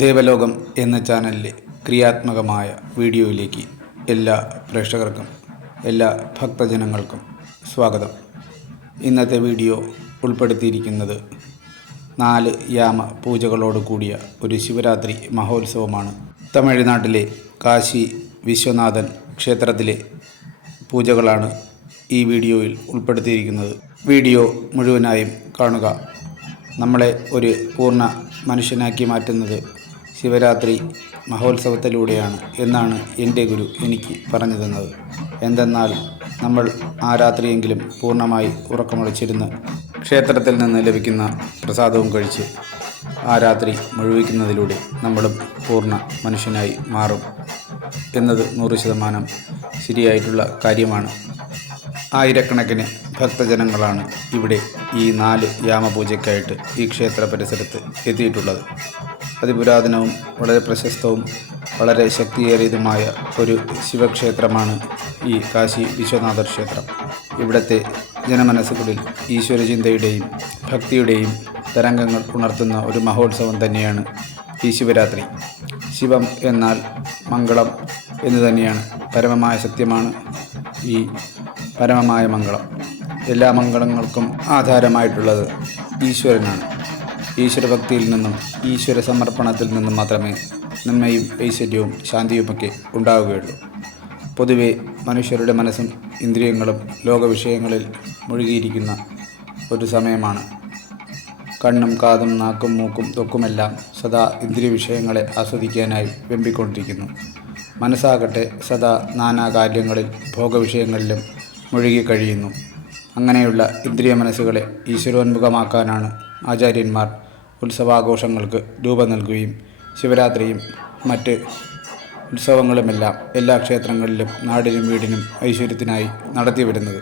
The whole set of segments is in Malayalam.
ദേവലോകം എന്ന ചാനലിലെ ക്രിയാത്മകമായ വീഡിയോയിലേക്ക് എല്ലാ പ്രേക്ഷകർക്കും എല്ലാ ഭക്തജനങ്ങൾക്കും സ്വാഗതം. ഇന്നത്തെ വീഡിയോ ഉൾപ്പെടുത്തിയിരിക്കുന്നത് നാല് യാമ പൂജകളോട് കൂടിയ ഒരു ശിവരാത്രി മഹോത്സവമാണ്. തമിഴ്നാട്ടിലെ കാശി വിശ്വനാഥൻ ക്ഷേത്രത്തിലെ പൂജകളാണ് ഈ വീഡിയോയിൽ ഉൾപ്പെടുത്തിയിരിക്കുന്നത്. വീഡിയോ മുഴുവനായും കാണുക. നമ്മളെ ഒരു പൂർണ മനുഷ്യനാക്കി മാറ്റുന്നത് ശിവരാത്രി മഹോത്സവത്തിലൂടെയാണ് എന്നാണ് എന്റെ ഗുരു എനിക്ക് പറഞ്ഞു തന്നത്. എന്തെന്നാൽ നമ്മൾ ആ രാത്രിയെങ്കിലും പൂർണമായി ഉറക്കമൊളിച്ചിരുന്ന് ക്ഷേത്രത്തിൽ നിന്ന് ലഭിക്കുന്ന പ്രസാദവും കഴിച്ച് ആ രാത്രി മുഴുവിക്കുന്നതിലൂടെ നമ്മളും പൂർണ മനുഷ്യനായി മാറും എന്നത് നൂറ് ശതമാനം ശരിയായിട്ടുള്ള കാര്യമാണ്. ആയിരക്കണക്കിന് ഭക്തജനങ്ങളാണ് ഇവിടെ ഈ നാല് യാമപൂജയ്ക്കായിട്ട് ഈ ക്ഷേത്ര പരിസരത്ത് എത്തിയിട്ടുള്ളത്. അതിപുരാതനവും വളരെ പ്രശസ്തവും വളരെ ശക്തിയേറിയതുമായ ഒരു ശിവക്ഷേത്രമാണ് ഈ കാശി വിശ്വനാഥ ക്ഷേത്രം. ഇവിടുത്തെ ജനമനസ്സുകളിൽ ഈശ്വരചിന്തയുടെയും ഭക്തിയുടെയും തരംഗങ്ങൾ ഉണർത്തുന്ന ഒരു മഹോത്സവം തന്നെയാണ് ഈ ശിവരാത്രി. ശിവം എന്നാൽ മംഗളം എന്ന് തന്നെയാണ് പരമമായ സത്യമാണ് ഈ പരമമായ മംഗളം. എല്ലാ മംഗളങ്ങൾക്കും ആധാരമായിട്ടുള്ളത് ഈശ്വരനാണ്. ഈശ്വരഭക്തിയിൽ നിന്നും ഈശ്വര സമർപ്പണത്തിൽ നിന്നും മാത്രമേ നന്മയും ഐശ്വര്യവും ശാന്തിയുമൊക്കെ ഉണ്ടാവുകയുള്ളൂ. പൊതുവെ മനുഷ്യരുടെ മനസ്സും ഇന്ദ്രിയങ്ങളും ലോകവിഷയങ്ങളിൽ മുഴുകിയിരിക്കുന്ന ഒരു സമയമാണ്. കണ്ണും കാതും നാക്കും മൂക്കും തൊക്കുമെല്ലാം സദാ ഇന്ദ്രിയ വിഷയങ്ങളെ ആസ്വദിക്കാനായി വെമ്പിക്കൊണ്ടിരിക്കുന്നു. മനസ്സാകട്ടെ സദാ നാനാ കാര്യങ്ങളിൽ ഭോഗവിഷയങ്ങളിലും മുഴുകി കഴിയുന്നു. അങ്ങനെയുള്ള ഇന്ദ്രിയ മനസ്സുകളെ ഈശ്വരോന്മുഖമാക്കാനാണ് ആചാര്യന്മാർ ഉത്സവാഘോഷങ്ങൾക്ക് രൂപം നൽകുകയും ശിവരാത്രിയും മറ്റ് ഉത്സവങ്ങളുമെല്ലാം എല്ലാ ക്ഷേത്രങ്ങളിലും നാടിനും വീടിനും ഐശ്വര്യത്തിനായി നടത്തിവരുന്നത്.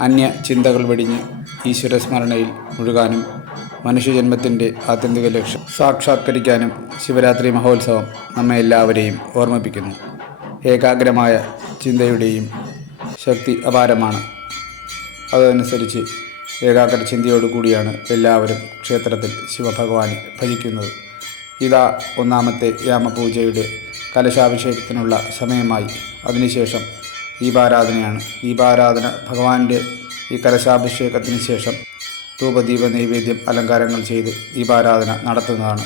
അന്യ ചിന്തകൾ വെടിഞ്ഞ് ഈശ്വരസ്മരണയിൽ മുഴുകാനും മനുഷ്യജന്മത്തിന്റെ ആത്യന്തിക ലക്ഷ്യം സാക്ഷാത്കരിക്കാനും ശിവരാത്രി മഹോത്സവം നമ്മെ എല്ലാവരെയും ഓർമ്മിപ്പിക്കുന്നു. ഏകാഗ്രമായ ചിന്തയുടെയും ശക്തി അപാരമാണ്. അതനുസരിച്ച് ഏകാഗ്ര ചിന്തയോടുകൂടിയാണ് എല്ലാവരും ക്ഷേത്രത്തിൽ ശിവഭഗവാനെ ഭജിക്കുന്നത്. ഇതാ ഒന്നാമത്തെ യാമപൂജയുടെ കലശാഭിഷേകത്തിനുള്ള സമയമായി. അതിനുശേഷം ദീപാരാധനയാണ്. ദീപാരാധന ഭഗവാന്റെ ഈ കലശാഭിഷേകത്തിന് ശേഷം ധൂപദീപ നൈവേദ്യം അലങ്കാരങ്ങൾ ചെയ്ത് ദീപാരാധന നടത്തുന്നതാണ്.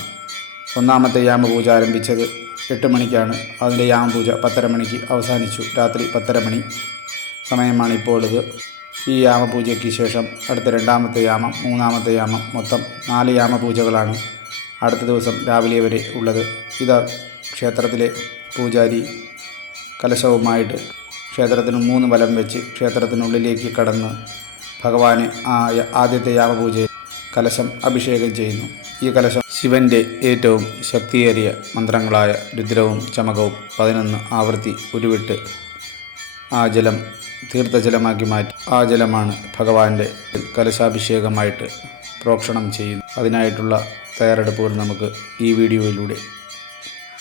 ഒന്നാമത്തെ യാമപൂജ ആരംഭിച്ചത് എട്ട് മണിക്കാണ്. അതിന്റെ യാമപൂജ പത്തര മണിക്ക് അവസാനിച്ചു. രാത്രി പത്തര മണി സമയമാണ് ഈ യാമപൂജയ്ക്ക് ശേഷം അടുത്ത രണ്ടാമത്തെ യാമം മൂന്നാമത്തെ യാമം മൊത്തം നാല് യാമപൂജകളാണ് അടുത്ത ദിവസം രാവിലെ വരെ ഉള്ളത്. ഇത് ക്ഷേത്രത്തിലെ പൂജാരി കലശവുമായിട്ട് ക്ഷേത്രത്തിന് മൂന്ന് വലം വെച്ച് ക്ഷേത്രത്തിനുള്ളിലേക്ക് കടന്ന് ഭഗവാന് ആദ്യത്തെ യാമപൂജയിൽ കലശം അഭിഷേകം ചെയ്യുന്നു. ഈ കലശം ശിവന്റെ ഏറ്റവും ശക്തിയേറിയ മന്ത്രങ്ങളായ രുദ്രവും ചമകവും പതിനൊന്ന് ആവൃത്തി ഉരുവിട്ട് ആ ജലം തീർത്ഥജലമാക്കി മാറ്റി. ആ ജലമാണ് ഭഗവാന്റെ കലശാഭിഷേകമായിട്ട് പ്രോക്ഷണം ചെയ്യുന്നു അതിനായിട്ടുള്ള തയ്യാറെടുപ്പുകൾ നമുക്ക് ഈ വീഡിയോയിലൂടെ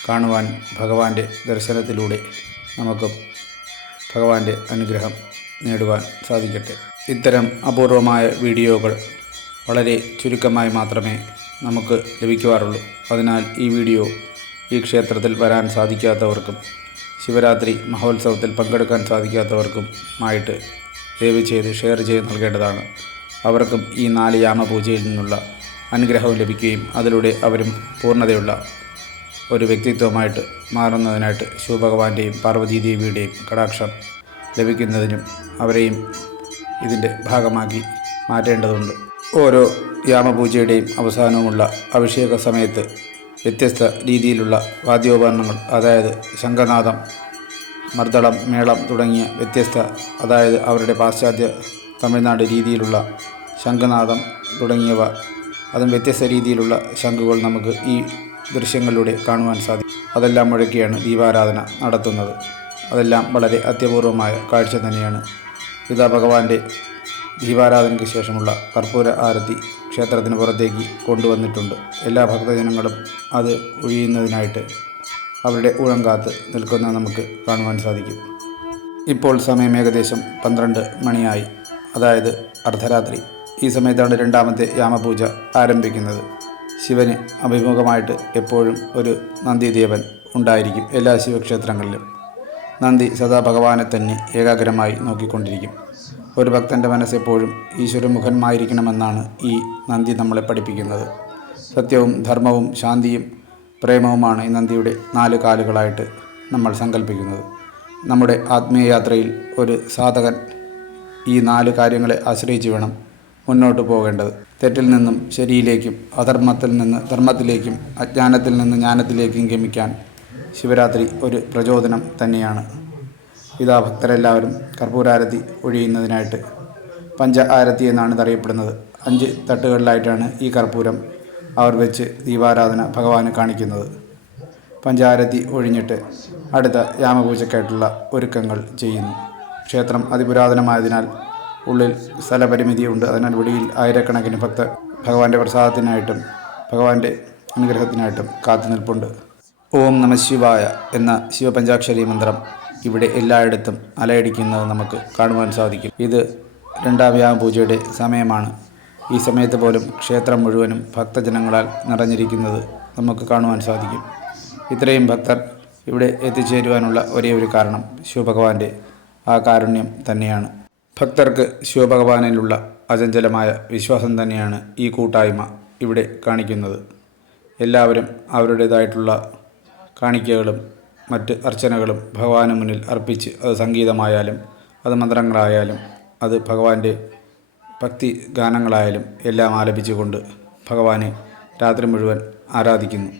കാണുവാൻ ഭഗവാന്റെ ദർശനത്തിലൂടെ നമുക്ക് ഭഗവാന്റെ അനുഗ്രഹം നേടുവാൻ സാധിക്കട്ടെ. ഇത്തരം അപൂർവമായ വീഡിയോകൾ വളരെ ചുരുക്കമായി മാത്രമേ നമുക്ക് ലഭിക്കുവാറുള്ളൂ. അതിനാൽ ഈ വീഡിയോ ഈ ക്ഷേത്രത്തിൽ വരാൻ സാധിക്കാത്തവർക്കും ശിവരാത്രി മഹോത്സവത്തിൽ പങ്കെടുക്കാൻ സാധിക്കാത്തവർക്കും ആയിട്ട് ദയവ് ചെയ്ത് ഷെയർ ചെയ്ത് നൽകേണ്ടതാണ്. അവർക്കും ഈ നാല് യാമപൂജയിൽ നിന്നുള്ള അനുഗ്രഹവും ലഭിക്കുകയും അതിലൂടെ അവരും പൂർണതയുള്ള ഒരു വ്യക്തിത്വമായിട്ട് മാറുന്നതിനായിട്ട് ശിവഭഗവാന്റെയും പാർവതീദേവിയുടെയും കടാക്ഷം ലഭിക്കുന്നതിനും അവരെയും ഇതിന്റെ ഭാഗമാക്കി മാറ്റേണ്ടതുണ്ട്. ഓരോ യാമപൂജയുടെയും അവസാനവുമുള്ള അഭിഷേക സമയത്ത് വ്യത്യസ്ത രീതിയിലുള്ള വാദ്യോപകരണങ്ങൾ അതായത് ശംഖനാഥം മർദ്ദളം മേളം തുടങ്ങിയ വ്യത്യസ്ത അതായത് അവരുടെ പാശ്ചാത്യ തമിഴ്നാട് രീതിയിലുള്ള ശംഖനാഥം തുടങ്ങിയവ അതും വ്യത്യസ്ത രീതിയിലുള്ള ശംഖുകൾ നമുക്ക് ഈ ദൃശ്യങ്ങളിലൂടെ കാണുവാൻ സാധിക്കും. അതെല്ലാം മുഴക്കിയാണ് ദീപാരാധന നടത്തുന്നത്. അതെല്ലാം വളരെ അത്യപൂർവമായ കാഴ്ച തന്നെയാണ്. പിതാ ഭഗവാന്റെ ദീപാരാധനയ്ക്ക് ശേഷമുള്ള കർപ്പൂര ആരതി ക്ഷേത്രത്തിന് പുറത്തേക്ക് കൊണ്ടുവന്നിട്ടുണ്ട്. എല്ലാ ഭക്തജനങ്ങളും അത് ഒഴിയുന്നതിനായിട്ട് അവരുടെ ഊഴം കാത്ത് നിൽക്കുന്നത് നമുക്ക് കാണുവാൻ സാധിക്കും. ഇപ്പോൾ സമയം ഏകദേശം പന്ത്രണ്ട് മണിയായി. അതായത് അർദ്ധരാത്രി. ഈ സമയത്താണ് രണ്ടാമത്തെ യാമപൂജ ആരംഭിക്കുന്നത്. ശിവന് അഭിമുഖമായിട്ട് എപ്പോഴും ഒരു നന്ദിദേവൻ ഉണ്ടായിരിക്കും എല്ലാ ശിവക്ഷേത്രങ്ങളിലും. നന്ദി സദാ ഭഗവാനെ തന്നെ ഏകാഗ്രമായി നോക്കിക്കൊണ്ടിരിക്കും. ഒരു ഭക്തന്റെ മനസ്സെപ്പോഴും ഈശ്വരമുഖന്മായിരിക്കണമെന്നാണ് ഈ നന്ദി നമ്മളെ പഠിപ്പിക്കുന്നത്. സത്യവും ധർമ്മവും ശാന്തിയും പ്രേമവുമാണ് ഈ നന്ദിയുടെ നാല് കാലുകളായിട്ട് നമ്മൾ സങ്കല്പിക്കുന്നത് നമ്മുടെ ആത്മീയയാത്രയിൽ ഒരു സാധകൻ ഈ നാല് കാര്യങ്ങളെ ആശ്രയിച്ച് വേണം മുന്നോട്ട് പോകേണ്ടത്. തെറ്റിൽ നിന്നും ശരിയിലേക്കും അധർമ്മത്തിൽ നിന്ന് ധർമ്മത്തിലേക്കും അജ്ഞാനത്തിൽ നിന്ന് ജ്ഞാനത്തിലേക്കും ഗമിക്കാൻ ശിവരാത്രി ഒരു പ്രചോദനം തന്നെയാണ്. ഇതാ ഭക്തരെല്ലാവരും കർപ്പൂരാരതി ഒഴിയുന്നതിനായിട്ട് പഞ്ച ആരതി എന്നാണ് ഇതറിയപ്പെടുന്നത്. അഞ്ച് തട്ടുകളിലായിട്ടാണ് ഈ കർപ്പൂരം അവർ വെച്ച് ദീപാരാധന ഭഗവാന് കാണിക്കുന്നത്. പഞ്ചാരതി ഒഴിഞ്ഞിട്ട് അടുത്ത യാമപൂജക്കായിട്ടുള്ള ഒരുക്കങ്ങൾ ചെയ്യുന്നു. ക്ഷേത്രം അതിപുരാതനമായതിനാൽ ഉള്ളിൽ സ്ഥലപരിമിതിയുണ്ട്. അതിനാൽ വെളിയിൽ ആയിരക്കണക്കിന് ഭക്ത ഭഗവാന്റെ പ്രസാദത്തിനായിട്ടും ഭഗവാന്റെ അനുഗ്രഹത്തിനായിട്ടും കാത്തുനിൽപ്പുണ്ട്. ഓം നമ ശിവായ എന്ന ശിവപഞ്ചാക്ഷരി മന്ത്രം ഇവിടെ എല്ലായിടത്തും അലയടിക്കുന്നത് നമുക്ക് കാണുവാൻ സാധിക്കും. ഇത് രണ്ടാം യാമപൂജയുടെ സമയമാണ്. ഈ സമയത്ത് പോലും ക്ഷേത്രം മുഴുവനും ഭക്തജനങ്ങളാൽ നിറഞ്ഞിരിക്കുന്നത് നമുക്ക് കാണുവാൻ സാധിക്കും. ഇത്രയും ഭക്തർ ഇവിടെ എത്തിച്ചേരുവാനുള്ള ഒരേ ഒരു കാരണം ശിവഭഗവാന്റെ ആ കാരുണ്യം തന്നെയാണ്. ഭക്തർക്ക് ശിവഭഗവാനിലുള്ള അചഞ്ചലമായ വിശ്വാസം തന്നെയാണ് ഈ കൂട്ടായ്മ ഇവിടെ കാണിക്കുന്നത്. എല്ലാവരും അവരുടേതായിട്ടുള്ള കാണിക്കകളും മറ്റ് അർച്ചനകളും ഭഗവാന് മുന്നിൽ അർപ്പിച്ച് അത് സംഗീതമായാലും അത് മന്ത്രങ്ങളായാലും അത് ഭഗവാന്റെ ഭക്തി ഗാനങ്ങളായാലും എല്ലാം ആലപിച്ചുകൊണ്ട് ഭഗവാനെ രാത്രി മുഴുവൻ ആരാധിക്കുന്നു.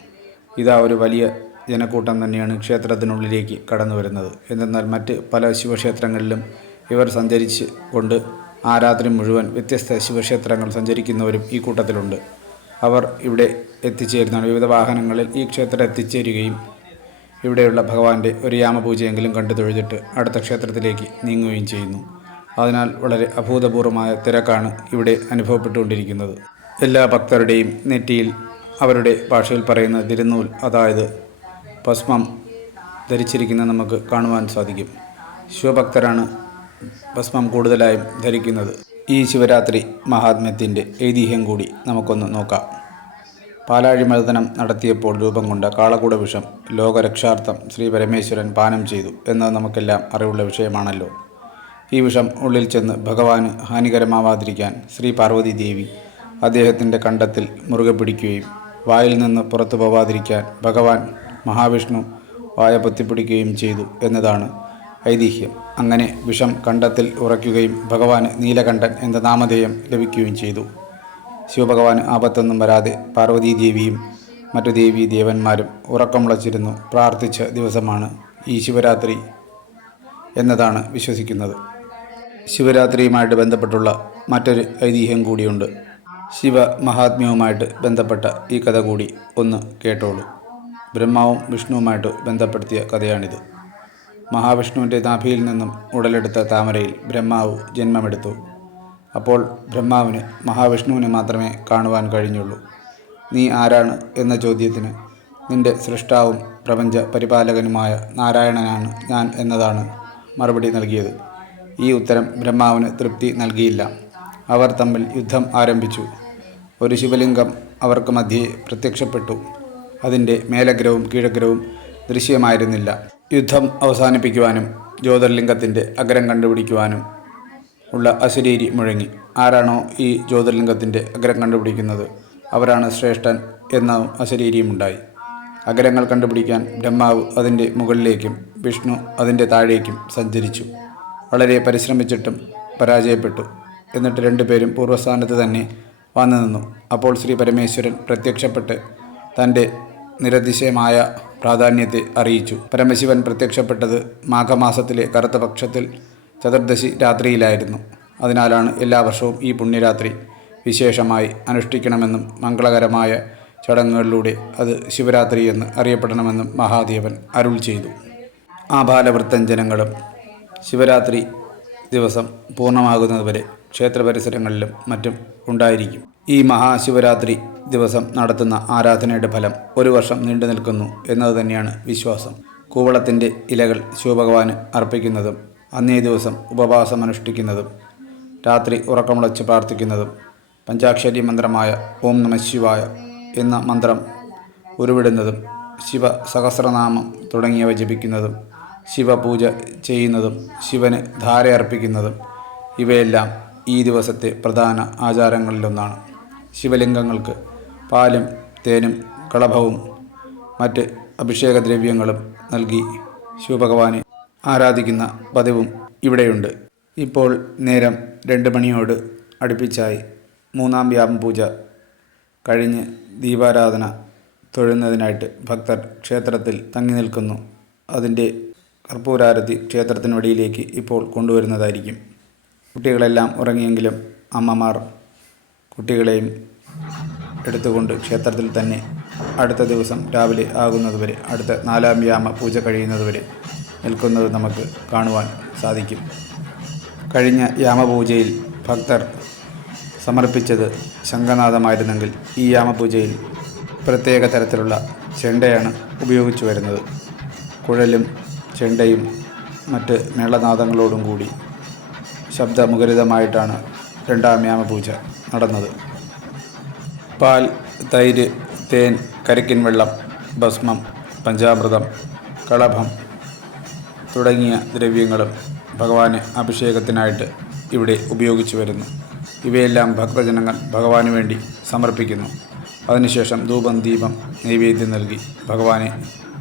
ഇതാ ഒരു വലിയ ജനക്കൂട്ടം തന്നെയാണ് ക്ഷേത്രത്തിനുള്ളിലേക്ക് കടന്നു വരുന്നത്. എന്തെന്നാൽ മറ്റ് പല ശിവക്ഷേത്രങ്ങളിലും ഇവർ സഞ്ചരിച്ച് കൊണ്ട് ആ രാത്രി മുഴുവൻ വ്യത്യസ്ത ശിവക്ഷേത്രങ്ങൾ സഞ്ചരിക്കുന്നവരും ഈ കൂട്ടത്തിലുണ്ട്. അവർ ഇവിടെ എത്തിച്ചേരുന്നതാണ്. വിവിധ വാഹനങ്ങളിൽ ഈ ക്ഷേത്രം എത്തിച്ചേരുകയും ഇവിടെയുള്ള ഭഗവാന്റെ ഒരു യാമപൂജയെങ്കിലും കണ്ടു തൊഴുതിട്ട് അടുത്ത ക്ഷേത്രത്തിലേക്ക് നീങ്ങുകയും ചെയ്യുന്നു. അതിനാൽ വളരെ അഭൂതപൂർവമായ തിരക്കാണ് ഇവിടെ അനുഭവപ്പെട്ടുകൊണ്ടിരിക്കുന്നത്. എല്ലാ ഭക്തരുടെയും നെറ്റിയിൽ അവരുടെ ഭാഷയിൽ പറയുന്ന തിരുനൂൽ അതായത് ഭസ്മം ധരിച്ചിരിക്കുന്ന നമുക്ക് കാണുവാൻ സാധിക്കും. ശിവഭക്തരാണ് ഭസ്മം കൂടുതലായും ധരിക്കുന്നത്. ഈ ശിവരാത്രി മഹാത്മ്യത്തിന്റെ ഐതിഹ്യം കൂടി നമുക്കൊന്ന് നോക്കാം. പാലാഴി മർദ്ദനം നടത്തിയപ്പോൾ രൂപം കൊണ്ട കാളകൂട വിഷം ലോകരക്ഷാർത്ഥം ശ്രീ പരമേശ്വരൻ പാനം ചെയ്തു എന്നത് നമുക്കെല്ലാം അറിവുള്ള വിഷയമാണല്ലോ. ഈ വിഷം ഉള്ളിൽ ചെന്ന് ഭഗവാന് ഹാനികരമാവാതിരിക്കാൻ ശ്രീ പാർവതി ദേവി അദ്ദേഹത്തിന്റെ കണ്ടത്തിൽ മുറുകെ പിടിക്കുകയും വായിൽ നിന്ന് പുറത്തു പോവാതിരിക്കാൻ ഭഗവാൻ മഹാവിഷ്ണു വായ പൊത്തിപ്പിടിക്കുകയും ചെയ്തു എന്നതാണ് ഐതിഹ്യം. അങ്ങനെ വിഷം കണ്ടത്തിൽ ഉറയ്ക്കുകയും ഭഗവാന് നീലകണ്ഠൻ എന്ന നാമധേയം ലഭിക്കുകയും ചെയ്തു. ശിവഭഗവാൻ ആപത്തൊന്നും വരാതെ പാർവതീ ദേവിയും മറ്റു ദേവീ ദേവന്മാരും ഉറക്കമുളച്ചിരുന്നു പ്രാർത്ഥിച്ച ദിവസമാണ് ഈ ശിവരാത്രി എന്നതാണ് വിശ്വസിക്കുന്നത്. ശിവരാത്രിയുമായിട്ട് ബന്ധപ്പെട്ടുള്ള മറ്റൊരു ഐതിഹ്യം കൂടിയുണ്ട്. ശിവ മഹാത്മ്യവുമായിട്ട് ബന്ധപ്പെട്ട ഈ കഥ കൂടി ഒന്ന് കേട്ടോളൂ. ബ്രഹ്മാവും വിഷ്ണുവുമായിട്ട് ബന്ധപ്പെടുത്തിയ കഥയാണിത്. മഹാവിഷ്ണുവിന്റെ നാഭിയിൽ നിന്നും ഉടലെടുത്ത താമരയിൽ ബ്രഹ്മാവ് ജന്മമെടുത്തു. അപ്പോൾ ബ്രഹ്മാവിന് മഹാവിഷ്ണുവിനെ മാത്രമേ കാണുവാൻ കഴിഞ്ഞുള്ളൂ. നീ ആരാണ് എന്ന ചോദ്യത്തിന് നിന്റെ സൃഷ്ടാവും പ്രപഞ്ച പരിപാലകനുമായ നാരായണനാണ് ഞാൻ എന്നതാണ് മറുപടി നൽകിയത്. ഈ ഉത്തരം ബ്രഹ്മാവിന് തൃപ്തി നൽകിയില്ല. അവർ തമ്മിൽ യുദ്ധം ആരംഭിച്ചു. ഒരു ശിവലിംഗം അവർക്ക് മധ്യേ പ്രത്യക്ഷപ്പെട്ടു. അതിന്റെ മേലഗ്രവും കീഴഗ്രവും ദൃശ്യമായിരുന്നില്ല. യുദ്ധം അവസാനിപ്പിക്കുവാനും ജ്യോതിർലിംഗത്തിന്റെ അഗ്രം കണ്ടുപിടിക്കുവാനും ഉള്ള അശരീരി മുഴങ്ങി. ആരാണോ ഈ ജ്യോതിർലിംഗത്തിന്റെ അഗ്രം കണ്ടുപിടിക്കുന്നത്? അവരാണ് ശ്രേഷ്ഠൻ എന്ന അശരീരിയുമുണ്ടായി. അഗ്രങ്ങൾ കണ്ടുപിടിക്കാൻ ബ്രഹ്മാവ് അതിന്റെ മുകളിലേക്കും വിഷ്ണു അതിന്റെ താഴേക്കും സഞ്ചരിച്ചു. വളരെ പരിശ്രമിച്ചിട്ടും പരാജയപ്പെട്ടു. എന്നിട്ട് രണ്ടുപേരും പൂർവസ്ഥാനത്ത് തന്നെ വന്നു നിന്നു. അപ്പോൾ ശ്രീ പരമേശ്വരൻ പ്രത്യക്ഷപ്പെട്ട് തന്റെ നിരതിശയമായ പ്രാധാന്യത്തെ അറിയിച്ചു. പരമശിവൻ പ്രത്യക്ഷപ്പെട്ടത് മാഘമാസത്തിലെ കറുത്ത പക്ഷത്തിൽ ചതുർദശി രാത്രിയിലായിരുന്നു. അതിനാലാണ് എല്ലാ വർഷവും ഈ പുണ്യരാത്രി വിശേഷമായി അനുഷ്ഠിക്കണമെന്നും മംഗളകരമായ ചടങ്ങുകളിലൂടെ അത് ശിവരാത്രി എന്ന് അറിയപ്പെടണമെന്നും മഹാദേവൻ അരുൾ ചെയ്തു. ആബാലവൃത്തഞ്ജനങ്ങളും ശിവരാത്രി ദിവസം പൂർണമാകുന്നതുവരെ ക്ഷേത്ര പരിസരങ്ങളിലും മറ്റും ഉണ്ടായിരിക്കും. ഈ മഹാശിവരാത്രി ദിവസം നടത്തുന്ന ആരാധനയുടെ ഫലം ഒരു വർഷം നീണ്ടു നിൽക്കുന്നു എന്നത് തന്നെയാണ് വിശ്വാസം. കൂവളത്തിന്റെ ഇലകൾ ശിവഭഗവാന് അർപ്പിക്കുന്നതും അന്നേ ദിവസം ഉപവാസം അനുഷ്ഠിക്കുന്നതും രാത്രി ഉറക്കമുളച്ച് പ്രാർത്ഥിക്കുന്നതും പഞ്ചാക്ഷരി മന്ത്രമായ ഓം നമ ശിവായ എന്ന മന്ത്രം ഉരുവിടുന്നതും ശിവ സഹസ്രനാമം തുടങ്ങിയവ ജപിക്കുന്നതും ശിവപൂജ ചെയ്യുന്നതും ശിവന് ധാരയർപ്പിക്കുന്നതും ഇവയെല്ലാം ഈ ദിവസത്തെ പ്രധാന ആചാരങ്ങളിലൊന്നാണ്. ശിവലിംഗങ്ങൾക്ക് പാലും തേനും കളഭവും മറ്റ് അഭിഷേകദ്രവ്യങ്ങളും നൽകി ശിവഭഗവാനെ ആരാധിക്കുന്ന പതിവും ഇവിടെയുണ്ട്. ഇപ്പോൾ നേരം രണ്ട് മണിയോട് അടുപ്പിച്ചായി മൂന്നാം വ്യാപം പൂജ കഴിഞ്ഞ് ദീപാരാധന തൊഴുന്നതിനായിട്ട് ഭക്തർ ക്ഷേത്രത്തിൽ തങ്ങി നിൽക്കുന്നു. അതിന്റെ കർപ്പൂരാരതി ക്ഷേത്രത്തിനടിയിലേക്ക് ഇപ്പോൾ കൊണ്ടുവരുന്നതായിരിക്കും. കുട്ടികളെല്ലാം ഉറങ്ങിയെങ്കിലും അമ്മമാർ കുട്ടികളെയും എടുത്തുകൊണ്ട് ക്ഷേത്രത്തിൽ തന്നെ അടുത്ത ദിവസം രാവിലെ ആകുന്നതുവരെ അടുത്ത നാലാം വ്യാമ പൂജ കഴിയുന്നതുവരെ നിൽക്കുന്നത് നമുക്ക് കാണുവാൻ സാധിക്കും. കഴിഞ്ഞ യാമപൂജയിൽ ഭക്തർ സമർപ്പിച്ചത് ശംഖനാഥമായിരുന്നെങ്കിൽ ഈ യാമപൂജയിൽ പ്രത്യേക തരത്തിലുള്ള ചെണ്ടയാണ് ഉപയോഗിച്ചു വരുന്നത്. കുഴലും ചെണ്ടയും മറ്റ് മേളനാദങ്ങളോടും കൂടി ശബ്ദമുഖരിതമായിട്ടാണ് രണ്ടാം യാമപൂജ നടന്നത്. പാൽ തൈര് തേൻ കരിക്കിൻ വെള്ളം ഭസ്മം പഞ്ചാമൃതം കളഭം തുടങ്ങിയ ദ്രവ്യങ്ങളും ഭഗവാന് അഭിഷേകത്തിനായിട്ട് ഇവിടെ ഉപയോഗിച്ചു വരുന്നു. ഇവയെല്ലാം ഭക്തജനങ്ങൾ ഭഗവാന് വേണ്ടി സമർപ്പിക്കുന്നു. അതിനുശേഷം ധൂപം ദീപം നൈവേദ്യം നൽകി ഭഗവാനെ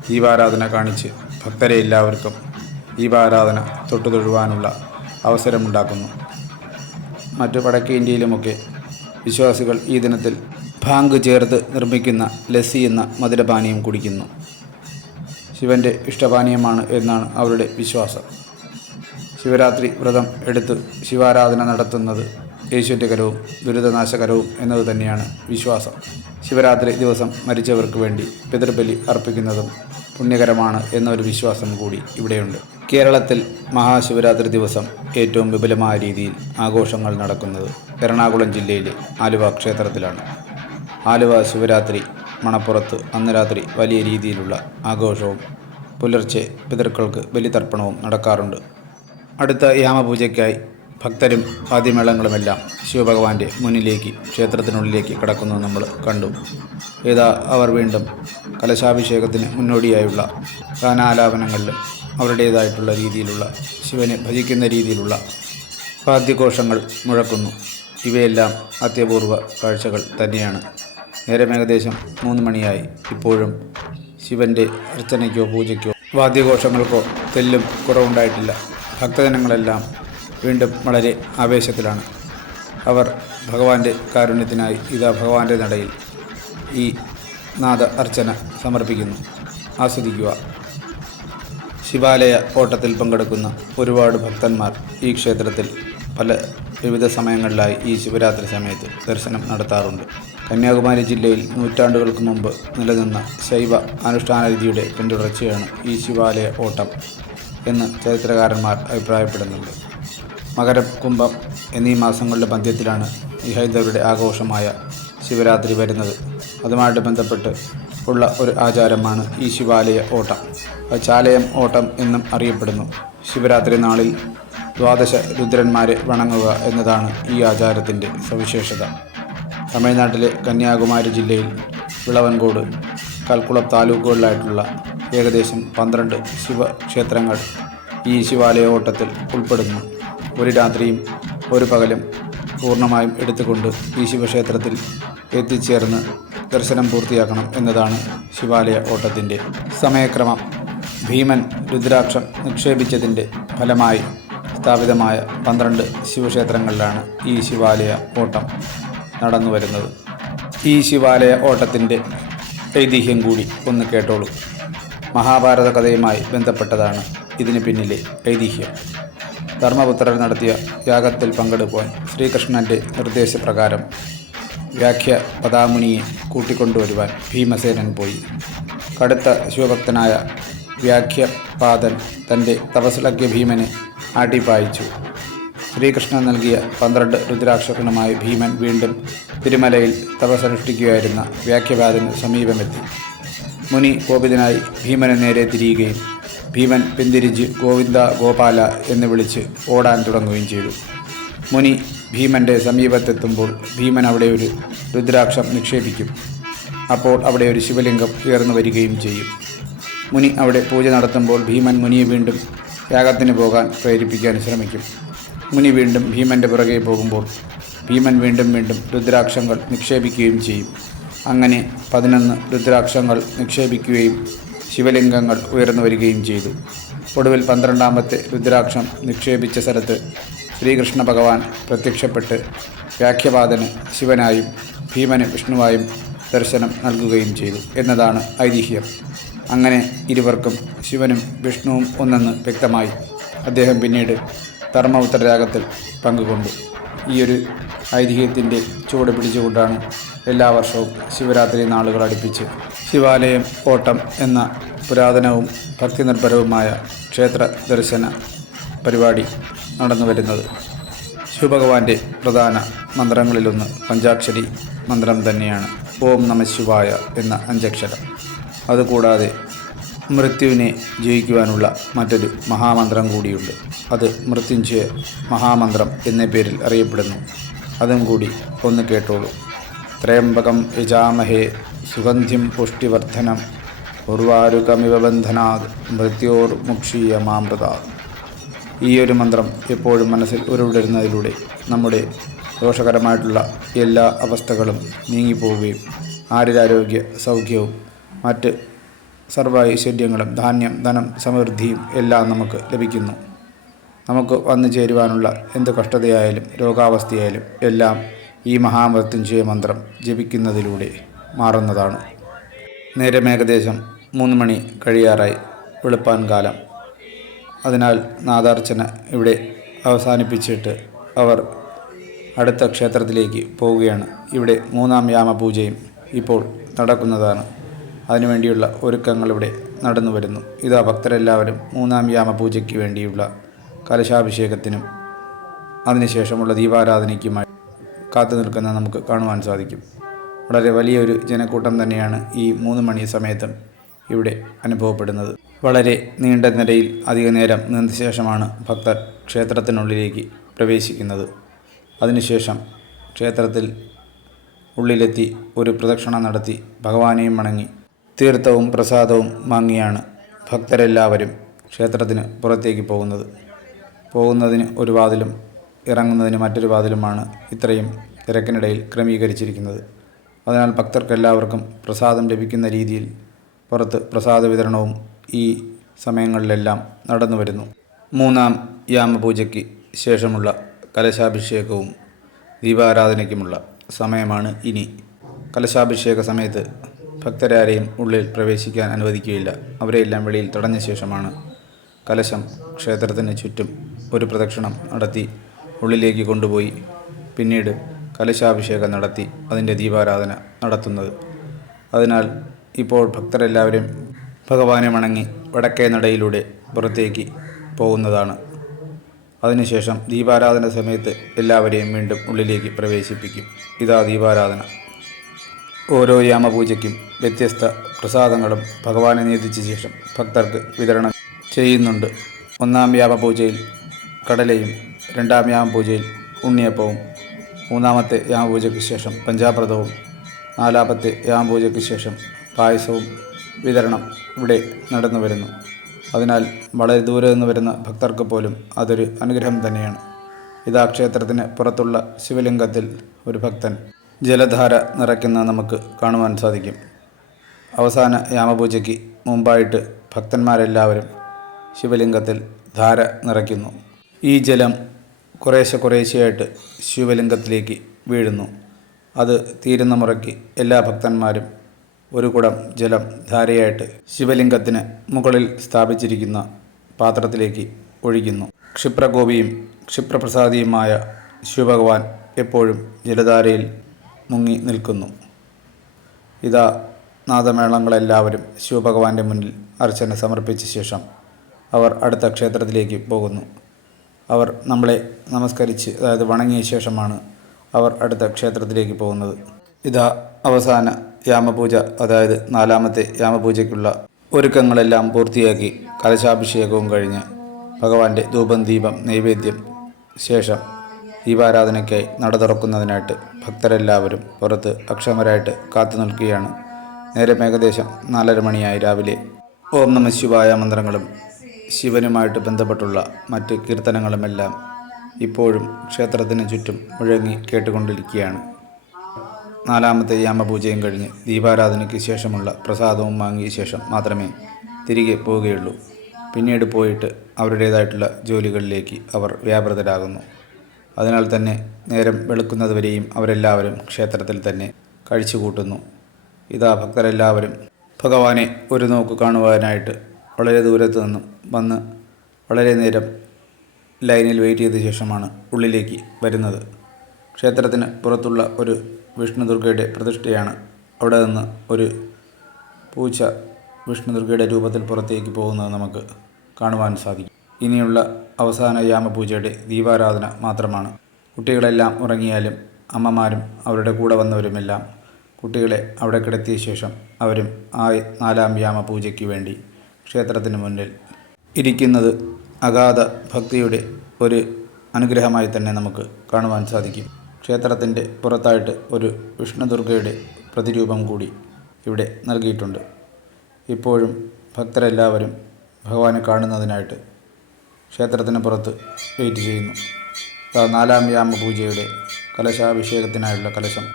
ദീപാരാധന കാണിച്ച് ഭക്തരെ എല്ലാവർക്കും ദീപാരാധന തൊട്ടു തൊഴുവാനുള്ള അവസരമുണ്ടാക്കുന്നു. മറ്റു വടക്കേ ഇന്ത്യയിലുമൊക്കെ വിശ്വാസികൾ ഈ ദിനത്തിൽ ഭാങ്ക് ചേർത്ത് നിർമ്മിക്കുന്ന ലസ്സി എന്ന മധുരപാനീയം കുടിക്കുന്നു. ശിവന്റെ ഇഷ്ടപാനീയമാണ് എന്നാണ് അവരുടെ വിശ്വാസം. ശിവരാത്രി വ്രതം എടുത്ത് ശിവാരാധന നടത്തുന്നത് ഐശ്വര്യകരവും ദുരിതനാശകരവും എന്നത് തന്നെയാണ് വിശ്വാസം. ശിവരാത്രി ദിവസം മരിച്ചവർക്ക് വേണ്ടി പിതൃബലി അർപ്പിക്കുന്നതും പുണ്യകരമാണ് എന്നൊരു വിശ്വാസം കൂടി ഇവിടെയുണ്ട്. കേരളത്തിൽ മഹാശിവരാത്രി ദിവസം ഏറ്റവും വിപുലമായ രീതിയിൽ ആഘോഷങ്ങൾ നടക്കുന്നത് എറണാകുളം ജില്ലയിലെ ആലുവ ക്ഷേത്രത്തിലാണ്. ആലുവ ശിവരാത്രി മണപ്പുറത്ത് അന്ന് രാത്രി വലിയ രീതിയിലുള്ള ആഘോഷവും പുലർച്ചെ പിതൃക്കൾക്ക് ബലിതർപ്പണവും നടക്കാറുണ്ട്. അടുത്ത യാമപൂജയ്ക്കായി ഭക്തരും വാദ്യമേളങ്ങളുമെല്ലാം ശിവഭഗവാന്റെ മുന്നിലേക്ക് ക്ഷേത്രത്തിനുള്ളിലേക്ക് കടക്കുന്നത് നമ്മൾ കണ്ടു. ഇതാ അവർ വീണ്ടും കലശാഭിഷേകത്തിന് മുന്നോടിയായുള്ള ഗാനാലാപനങ്ങളിലും അവരുടേതായിട്ടുള്ള രീതിയിലുള്ള ശിവനെ ഭജിക്കുന്ന രീതിയിലുള്ള വാദ്യഘോഷങ്ങൾ മുഴക്കുന്നു. ഇവയെല്ലാം അത്യപൂർവ കാഴ്ചകൾ തന്നെയാണ്. നേരം ഏകദേശം മൂന്ന് മണിയായി. ഇപ്പോഴും ശിവന്റെ അർച്ചനയ്ക്കോ പൂജയ്ക്കോ വാദ്യഘോഷങ്ങൾക്കോ തെല്ലും കുറവുണ്ടായിട്ടില്ല. ഭക്തജനങ്ങളെല്ലാം വീണ്ടും വളരെ ആവേശത്തിലാണ്. അവർ ഭഗവാന്റെ കാരുണ്യത്തിനായി ഇതാ ഭഗവാന്റെ നടയിൽ ഈ നാദ അർച്ചന സമർപ്പിക്കുന്നു. ആസ്വദിക്കുക. ശിവാലയ ഓട്ടത്തിൽ പങ്കെടുക്കുന്ന ഒരുപാട് ഭക്തന്മാർ ഈ ക്ഷേത്രത്തിൽ പല വിവിധ സമയങ്ങളിലായി ഈ ശിവരാത്രി സമയത്ത് ദർശനം നടത്താറുണ്ട്. കന്യാകുമാരി ജില്ലയിൽ നൂറ്റാണ്ടുകൾക്ക് മുമ്പ് നിലനിന്ന ശൈവ അനുഷ്ഠാന രീതിയുടെ പിന്തുടർച്ചയാണ് ഈ ശിവാലയ ഓട്ടം എന്ന് ചരിത്രകാരന്മാർ അഭിപ്രായപ്പെടുന്നുണ്ട്. മകരം കുംഭം എന്നീ മാസങ്ങളുടെ മധ്യത്തിലാണ് ഈ ഹൈന്ദവരുടെ ആഘോഷമായ ശിവരാത്രി വരുന്നത്. അതുമായിട്ട് ബന്ധപ്പെട്ട് ഉള്ള ഒരു ആചാരമാണ് ഈ ശിവാലയ ഓട്ടം. ചാലയം ഓട്ടം എന്നും അറിയപ്പെടുന്നു. ശിവരാത്രി നാളിൽ ദ്വാദശ രുദ്രന്മാരെ വണങ്ങുക എന്നതാണ് ഈ ആചാരത്തിന്റെ സവിശേഷത. തമിഴ്നാട്ടിലെ കന്യാകുമാരി ജില്ലയിൽ വിളവൻകോട് കൽക്കുളം താലൂക്കുകളിലായിട്ടുള്ള ഏകദേശം പന്ത്രണ്ട് ശിവക്ഷേത്രങ്ങൾ ഈ ശിവാലയ ഓട്ടത്തിൽ ഉൾപ്പെടുന്നു. ഒരു രാത്രിയും ഒരു പകലും പൂർണമായും എടുത്തുകൊണ്ട് ഈ ശിവക്ഷേത്രത്തിൽ എത്തിച്ചേർന്ന് ദർശനം പൂർത്തിയാക്കണം എന്നതാണ് ശിവാലയ ഓട്ടത്തിന്റെ സമയക്രമം. ഭീമൻ രുദ്രാക്ഷം നിക്ഷേപിച്ചതിന്റെ ഫലമായി സ്ഥാപിതമായ പന്ത്രണ്ട് ശിവക്ഷേത്രങ്ങളിലാണ് ഈ ശിവാലയ ഓട്ടം. നടന്നു വരുന്നത്. ഈ ശിവാലയ ഓട്ടത്തിന്റെ ഐതിഹ്യം കൂടി ഒന്ന് കേട്ടോളൂ. മഹാഭാരത കഥയുമായി ബന്ധപ്പെട്ടതാണ് ഇതിന് പിന്നിലെ ഐതിഹ്യം. ധർമ്മപുത്രർ നടത്തിയ യാഗത്തിൽ പങ്കെടുക്കുവാൻ ശ്രീകൃഷ്ണന്റെ നിർദ്ദേശപ്രകാരം വ്യാഖ്യ പദാമുനിയെ കൂട്ടിക്കൊണ്ടുവരുവാൻ ഭീമസേനൻ പോയി. കടുത്ത ശിവഭക്തനായ വ്യാഖ്യപാദൻ തന്റെ തപസ്ലഗ്യ ഭീമനെ ആട്ടിപ്പായിച്ചു. ശ്രീകൃഷ്ണൻ നൽകിയ പന്ത്രണ്ട് രുദ്രാക്ഷകളുമായി ഭീമൻ വീണ്ടും തിരുമലയിൽ തപസനുഷ്ഠിക്കുകയായിരുന്ന വ്യാഖ്യവാദന് സമീപമെത്തി. മുനി കോപിതനായി ഭീമനെ നേരെ തിരിയുകയും ഭീമൻ പിന്തിരിച്ച് ഗോവിന്ദ ഗോപാല എന്ന് വിളിച്ച് ഓടാൻ തുടങ്ങുകയും ചെയ്തു. മുനി ഭീമന്റെ സമീപത്തെത്തുമ്പോൾ ഭീമൻ അവിടെ ഒരു രുദ്രാക്ഷം നിക്ഷേപിക്കും. അപ്പോൾ അവിടെ ഒരു ശിവലിംഗം ഉയർന്നു വരികയും ചെയ്യും. മുനി അവിടെ പൂജ നടത്തുമ്പോൾ ഭീമൻ മുനിയെ വീണ്ടും യാഗത്തിന് പോകാൻ പ്രേരിപ്പിക്കാൻ ശ്രമിക്കും. മുനി വീണ്ടും ഭീമന്റെ പുറകെ പോകുമ്പോൾ ഭീമൻ വീണ്ടും വീണ്ടും രുദ്രാക്ഷങ്ങൾ നിക്ഷേപിക്കുകയും ചെയ്യും. അങ്ങനെ പതിനൊന്ന് രുദ്രാക്ഷങ്ങൾ നിക്ഷേപിക്കുകയും ശിവലിംഗങ്ങൾ ഉയർന്നു വരികയും ചെയ്തു. ഒടുവിൽ പന്ത്രണ്ടാമത്തെ രുദ്രാക്ഷം നിക്ഷേപിച്ച സ്ഥലത്ത് ശ്രീകൃഷ്ണ ഭഗവാൻ പ്രത്യക്ഷപ്പെട്ട് വ്യാഖ്യപാതന് ശിവനായും ഭീമന് വിഷ്ണുവായും ദർശനം നൽകുകയും ചെയ്തു എന്നതാണ് ഐതിഹ്യം. അങ്ങനെ ഇരുവർക്കും ശിവനും വിഷ്ണുവും ഒന്നെന്ന് വ്യക്തമായി അദ്ദേഹം പിന്നീട് ധർമ്മപുത്രരാഗത്തിൽ പങ്കുകൊണ്ടു ഈ ഒരു ഐതിഹ്യത്തിന്റെ ചുവട് പിടിച്ചുകൊണ്ടാണ് എല്ലാ വർഷവും ശിവരാത്രി നാളുകൾ അടുപ്പിച്ച് ശിവാലയം ഓട്ടം എന്ന പുരാതനവും ഭക്തിനിർഭരവുമായ ക്ഷേത്ര ദർശന പരിപാടി നടന്നു വരുന്നത്. ശിവഭഗവാന്റെ പ്രധാന മന്ത്രങ്ങളിലൊന്ന് പഞ്ചാക്ഷരി മന്ത്രം തന്നെയാണ്. ഓം നമ ശിവായ എന്ന അഞ്ചക്ഷരം. അതുകൂടാതെ മൃത്യുവിനെ ജയിക്കുവാനുള്ള മറ്റൊരു മഹാമന്ത്രം കൂടിയുണ്ട്. അത് മൃത്യുഞ്ജയ മഹാമന്ത്രം എന്ന പേരിൽ അറിയപ്പെടുന്നു. അതും കൂടി ഒന്ന് കേട്ടോളൂ. ത്രയംബകം യജാമഹേ സുഗന്ധിം പുഷ്ടിവർദ്ധനം ഉർവാരുകമിവ ബന്ധനാത് മൃത്യോർ മുക്ഷീയ മാമൃതാത്. ഈ ഒരു മന്ത്രം എപ്പോഴും മനസ്സിൽ ഉരുവിടരുന്നതിലൂടെ നമ്മുടെ ദോഷകരമായിട്ടുള്ള എല്ലാ അവസ്ഥകളും നീങ്ങിപ്പോവുകയും ആരോഗ്യ സൗഖ്യവും മറ്റ് സർവ ഐശ്വര്യങ്ങളും ധാന്യം ധനം സമൃദ്ധിയും എല്ലാം നമുക്ക് ലഭിക്കുന്നു. നമുക്ക് വന്നു ചേരുവാനുള്ള എന്ത് കഷ്ടതയായാലും രോഗാവസ്ഥയായാലും എല്ലാം ഈ മഹാമൃത്യുഞ്ജയ മന്ത്രം ജപിക്കുന്നതിലൂടെ മാറുന്നതാണ്. നേരം ഏകദേശം മൂന്ന് മണി കഴിയാറായി വെളുപ്പാൻ കാലം. അതിനാൽ നാദാർച്ചന ഇവിടെ അവസാനിപ്പിച്ചിട്ട് അവർ അടുത്ത ക്ഷേത്രത്തിലേക്ക് പോവുകയാണ്. ഇവിടെ മൂന്നാം യാമപൂജയും ഇപ്പോൾ നടക്കുന്നതാണ്. അതിനുവേണ്ടിയുള്ള ഒരുക്കങ്ങൾ ഇവിടെ നടന്നു വരുന്നു. ഇതാ ഭക്തരെല്ലാവരും മൂന്നാം യാമപൂജയ്ക്ക് വേണ്ടിയുള്ള കലശാഭിഷേകത്തിനും അതിനുശേഷമുള്ള ദീപാരാധനയ്ക്കുമായി കാത്തു നിൽക്കുന്ന നമുക്ക് കാണുവാൻ സാധിക്കും. വളരെ വലിയൊരു ജനക്കൂട്ടം തന്നെയാണ് ഈ മൂന്ന് മണി സമയത്തും ഇവിടെ അനുഭവപ്പെടുന്നത്. വളരെ നീണ്ട നിരയിൽ അധിക നേരം നിന്ന ശേഷമാണ് ഭക്തർ ക്ഷേത്രത്തിനുള്ളിലേക്ക് പ്രവേശിക്കുന്നത്. അതിനുശേഷം ക്ഷേത്രത്തിൽ ഉള്ളിലെത്തി ഒരു പ്രദക്ഷിണം നടത്തി ഭഗവാനെയും വണങ്ങി തീർത്ഥവും പ്രസാദവും വാങ്ങിയാണ് ഭക്തരെല്ലാവരും ക്ഷേത്രത്തിന് പുറത്തേക്ക് പോകുന്നത്. പോകുന്നതിന് ഒരു വാതിലും ഇറങ്ങുന്നതിന് മറ്റൊരു വാതിലുമാണ് ഇത്രയും തിരക്കിനിടയിൽ ക്രമീകരിച്ചിരിക്കുന്നത്. അതിനാൽ ഭക്തർക്കെല്ലാവർക്കും പ്രസാദം ലഭിക്കുന്ന രീതിയിൽ പുറത്ത് പ്രസാദ വിതരണവും ഈ സമയങ്ങളിലെല്ലാം നടന്നു വരുന്നു. മൂന്നാം യാമപൂജയ്ക്ക് ശേഷമുള്ള കലശാഭിഷേകവും ദീപാരാധനയ്ക്കുമുള്ള സമയമാണ് ഇനി. കലശാഭിഷേക സമയത്ത് ഭക്തരാരെയും ഉള്ളിൽ പ്രവേശിക്കാൻ അനുവദിക്കുകയില്ല. അവരെയെല്ലാം വെളിയിൽ തടഞ്ഞ ശേഷമാണ് കലശം ക്ഷേത്രത്തിന് ചുറ്റും ഒരു പ്രദക്ഷിണം നടത്തി ഉള്ളിലേക്ക് കൊണ്ടുപോയി. പിന്നീട് കലശാഭിഷേകം നടത്തി അതിന്റെ ദീപാരാധന നടത്തുന്നത്. അതിനാൽ ഇപ്പോൾ ഭക്തരെല്ലാവരും ഭഗവാനെ മണങ്ങി വടക്കേ നടയിലൂടെ പുറത്തേക്ക് പോകുന്നതാണ്. അതിനുശേഷം ദീപാരാധന സമയത്ത് എല്ലാവരെയും വീണ്ടും ഉള്ളിലേക്ക് പ്രവേശിപ്പിക്കും. ഇതാ ദീപാരാധന. ഓരോ യാമപൂജയ്ക്കും വ്യത്യസ്ത പ്രസാദങ്ങളും ഭഗവാനെ നീതിച്ച ശേഷം ഭക്തർക്ക് വിതരണം ചെയ്യുന്നുണ്ട്. ഒന്നാം യാമപൂജയിൽ കടലയും രണ്ടാം യാമപൂജയിൽ ഉണ്ണിയപ്പവും മൂന്നാമത്തെ യാമപൂജയ്ക്ക് ശേഷം പഞ്ചാമൃതവും നാലാമത്തെ യാമപൂജയ്ക്ക് ശേഷം പായസവും വിതരണം ഇവിടെ നടന്നു വരുന്നു. അതിനാൽ വളരെ ദൂരെ നിന്ന് വരുന്ന ഭക്തർക്ക് പോലും അതൊരു അനുഗ്രഹം തന്നെയാണ്. ഇതാ ക്ഷേത്രത്തിന് പുറത്തുള്ള ശിവലിംഗത്തിൽ ഒരു ഭക്തൻ ജലധാര നിറയ്ക്കുന്നത് നമുക്ക് കാണുവാൻ സാധിക്കും. അവസാന യാമപൂജയ്ക്ക് മുമ്പായിട്ട് ഭക്തന്മാരെല്ലാവരും ശിവലിംഗത്തിൽ ധാര നിറയ്ക്കുന്നു. ഈ ജലം കുറേശ്ശെ കുറേശ്ശെയായിട്ട് ശിവലിംഗത്തിലേക്ക് വീഴുന്നു. അത് തീരുന്ന മുറയ്ക്ക് എല്ലാ ഭക്തന്മാരും ഒരു കുടം ജലം ധാരയായിട്ട് ശിവലിംഗത്തിന് മുകളിൽ സ്ഥാപിച്ചിരിക്കുന്ന പാത്രത്തിലേക്ക് ഒഴിക്കുന്നു. ക്ഷിപ്രകോപിയും ക്ഷിപ്രപ്രസാദിയുമായ ശിവഭഗവാൻ എപ്പോഴും ജലധാരയിൽ മുങ്ങി നിൽക്കുന്നു. ഇതാ നാദമേളങ്ങളെല്ലാവരും ശിവഭഗവാന്റെ മുന്നിൽ അർച്ചന സമർപ്പിച്ച ശേഷം അവർ അടുത്ത ക്ഷേത്രത്തിലേക്ക് പോകുന്നു. അവർ നമ്മളെ നമസ്കരിച്ച് അതായത് വണങ്ങിയ ശേഷമാണ് അവർ അടുത്ത ക്ഷേത്രത്തിലേക്ക് പോകുന്നത്. ഇതാ അവസാന യാമപൂജ അതായത് നാലാമത്തെ യാമപൂജയ്ക്കുള്ള ഒരുക്കങ്ങളെല്ലാം പൂർത്തിയാക്കി കലശാഭിഷേകവും കഴിഞ്ഞ് ഭഗവാന്റെ ധൂപം ദീപം നൈവേദ്യം ശേഷം ദീപാരാധനയ്ക്കായി നട തുറക്കുന്നതിനായിട്ട് ഭക്തരെല്ലാവരും പുറത്ത് അക്ഷമരായിട്ട് കാത്തു നിൽക്കുകയാണ്. നേരം ഏകദേശം നാലര മണിയായി രാവിലെ. ഓം നമ ശിവായ മന്ത്രങ്ങളും ശിവനുമായിട്ട് ബന്ധപ്പെട്ടുള്ള മറ്റ് കീർത്തനങ്ങളുമെല്ലാം ഇപ്പോഴും ക്ഷേത്രത്തിന് ചുറ്റും മുഴങ്ങി കേട്ടുകൊണ്ടിരിക്കുകയാണ്. നാലാമത്തെ യാമപൂജയും കഴിഞ്ഞ് ദീപാരാധനയ്ക്ക് ശേഷമുള്ള പ്രസാദവും വാങ്ങിയ ശേഷം മാത്രമേ തിരികെ പോവുകയുള്ളൂ. പിന്നീട് പോയിട്ട് അവരുടേതായിട്ടുള്ള ജോലികളിലേക്ക് അവർ വ്യാപൃതരാകുന്നു. അതിനാൽ തന്നെ നേരം വെളുക്കുന്നതുവരെയും അവരെല്ലാവരും ക്ഷേത്രത്തിൽ തന്നെ കഴിച്ചുകൂട്ടുന്നു. ഇതാ ഭക്തരെല്ലാവരും ഭഗവാനെ ഒരു നോക്ക് കാണുവാനായിട്ട് വളരെ ദൂരത്ത് നിന്നും വന്ന് വളരെ നേരം ലൈനിൽ വെയിറ്റ് ചെയ്ത ശേഷമാണ് ഉള്ളിലേക്ക് വരുന്നത്. ക്ഷേത്രത്തിന് പുറത്തുള്ള ഒരു വിഷ്ണുദുർഗയുടെ പ്രതിഷ്ഠയാണ് അവിടെ നിന്ന് ഒരു പൂച്ച വിഷ്ണുദുർഗയുടെ രൂപത്തിൽ പുറത്തേക്ക് പോകുന്നത് നമുക്ക് കാണുവാൻ സാധിക്കും. ഇനിയുള്ള അവസാന യാമപൂജയുടെ ദീപാരാധന മാത്രമാണ്. കുട്ടികളെല്ലാം ഉറങ്ങിയാലും അമ്മമാരും അവരുടെ കൂടെ വന്നവരുമെല്ലാം കുട്ടികളെ അവിടെ കിടത്തിയ ശേഷം അവരും ആ നാലാം യാമപൂജയ്ക്ക് വേണ്ടി ക്ഷേത്രത്തിന് മുന്നിൽ ഇരിക്കുന്നത് അഗാധ ഭക്തിയുടെ ഒരു അനുഗ്രഹമായി തന്നെ നമുക്ക് കാണുവാൻ സാധിക്കും. ക്ഷേത്രത്തിന്റെ പുറത്തായിട്ട് ഒരു വിഷ്ണുദുർഗയുടെ പ്രതിരൂപം കൂടി ഇവിടെ നൽകിയിട്ടുണ്ട്. ഇപ്പോഴും ഭക്തരെല്ലാവരും ഭഗവാനെ കാണുന്നതിനായിട്ട് ക്ഷേത്രത്തിന് പുറത്ത് വെയിറ്റ് ചെയ്യുന്നു. നാലാം യാമ പൂജയുടെ കലശാഭിഷേകത്തിനായുള്ള കലശം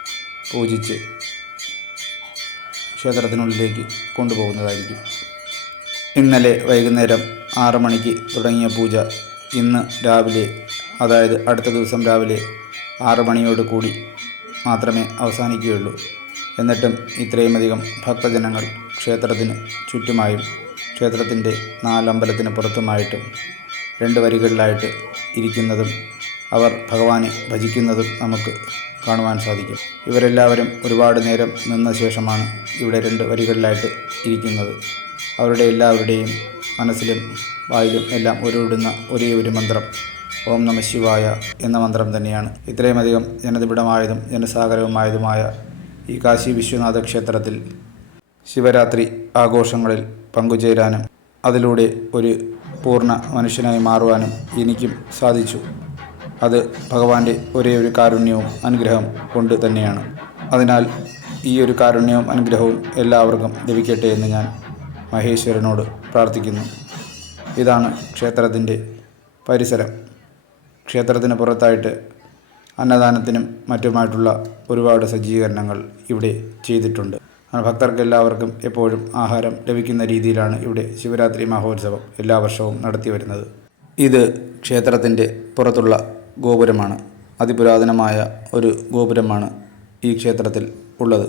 പൂജിച്ച് ക്ഷേത്രത്തിനുള്ളിലേക്ക് കൊണ്ടുപോകുന്നതായിരിക്കും. ഇന്നലെ വൈകുന്നേരം ആറ് മണിക്ക് തുടങ്ങിയ പൂജ ഇന്ന് രാവിലെ അതായത് അടുത്ത ദിവസം രാവിലെ ആറ് മണിയോട് കൂടി മാത്രമേ അവസാനിക്കുകയുള്ളൂ. എന്നിട്ടും ഇത്രയുമധികം ഭക്തജനങ്ങൾ ക്ഷേത്രത്തിന് ചുറ്റുമായും ക്ഷേത്രത്തിന്റെ നാലമ്പലത്തിന് പുറത്തുമായിട്ടും രണ്ട് വരികളിലായിട്ട് ഇരിക്കുന്നതും അവർ ഭഗവാനെ ഭജിക്കുന്നതും നമുക്ക് കാണുവാൻ സാധിക്കും. ഇവരെല്ലാവരും ഒരുപാട് നേരം നിന്ന ശേഷമാണ് ഇവിടെ രണ്ട് വരികളിലായിട്ട് ഇരിക്കുന്നത്. അവരുടെ എല്ലാവരുടെയും മനസ്സിലും വായിലും എല്ലാം ഉരുവിടുന്ന ഒരേ ഒരു മന്ത്രം ഓം നമ ശിവായ എന്ന മന്ത്രം തന്നെയാണ്. ഇത്രയുമധികം ജനനിബിഡമായതും ജനസാഗരവുമായതുമായ ഈ കാശി വിശ്വനാഥ ക്ഷേത്രത്തിൽ ശിവരാത്രി ആഘോഷങ്ങളിൽ പങ്കുചേരാനും അതിലൂടെ ഒരു പൂർണ മനുഷ്യനായി മാറുവാനും എനിക്കും സാധിച്ചു. അത് ഭഗവാന്റെ ഒരേ ഒരു കാരുണ്യവും അനുഗ്രഹം കൊണ്ട് തന്നെയാണ്. അതിനാൽ ഈ ഒരു കാരുണ്യവും അനുഗ്രഹവും എല്ലാവർക്കും ലഭിക്കട്ടെ എന്ന് ഞാൻ മഹേശ്വരനോട് പ്രാർത്ഥിക്കുന്നു. ഇതാണ് ക്ഷേത്രത്തിന്റെ പരിസരം. ക്ഷേത്രത്തിന് പുറത്തായിട്ട് അന്നദാനത്തിനും മറ്റുമായിട്ടുള്ള ഒരുപാട് സജ്ജീകരണങ്ങൾ ഇവിടെ ചെയ്തിട്ടുണ്ട്. ഭക്തർക്ക് എല്ലാവർക്കും എപ്പോഴും ആഹാരം ലഭിക്കുന്ന രീതിയിലാണ് ഇവിടെ ശിവരാത്രി മഹോത്സവം എല്ലാ വർഷവും നടത്തി വരുന്നത്. ഇത് ക്ഷേത്രത്തിന്റെ പുറത്തുള്ള ഗോപുരമാണ്. അതിപുരാതനമായ ഒരു ഗോപുരമാണ് ഈ ക്ഷേത്രത്തിൽ ഉള്ളത്.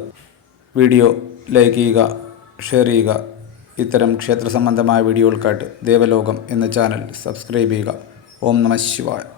വീഡിയോ ലൈക്ക് ചെയ്യുക ഷെയർ ചെയ്യുക. ഇത്തരം ക്ഷേത്ര സംബന്ധമായ വീഡിയോകൾക്കായിട്ട് ദേവലോകം എന്ന ചാനൽ സബ്സ്ക്രൈബ് ചെയ്യുക. ഓം നമ ശിവായ.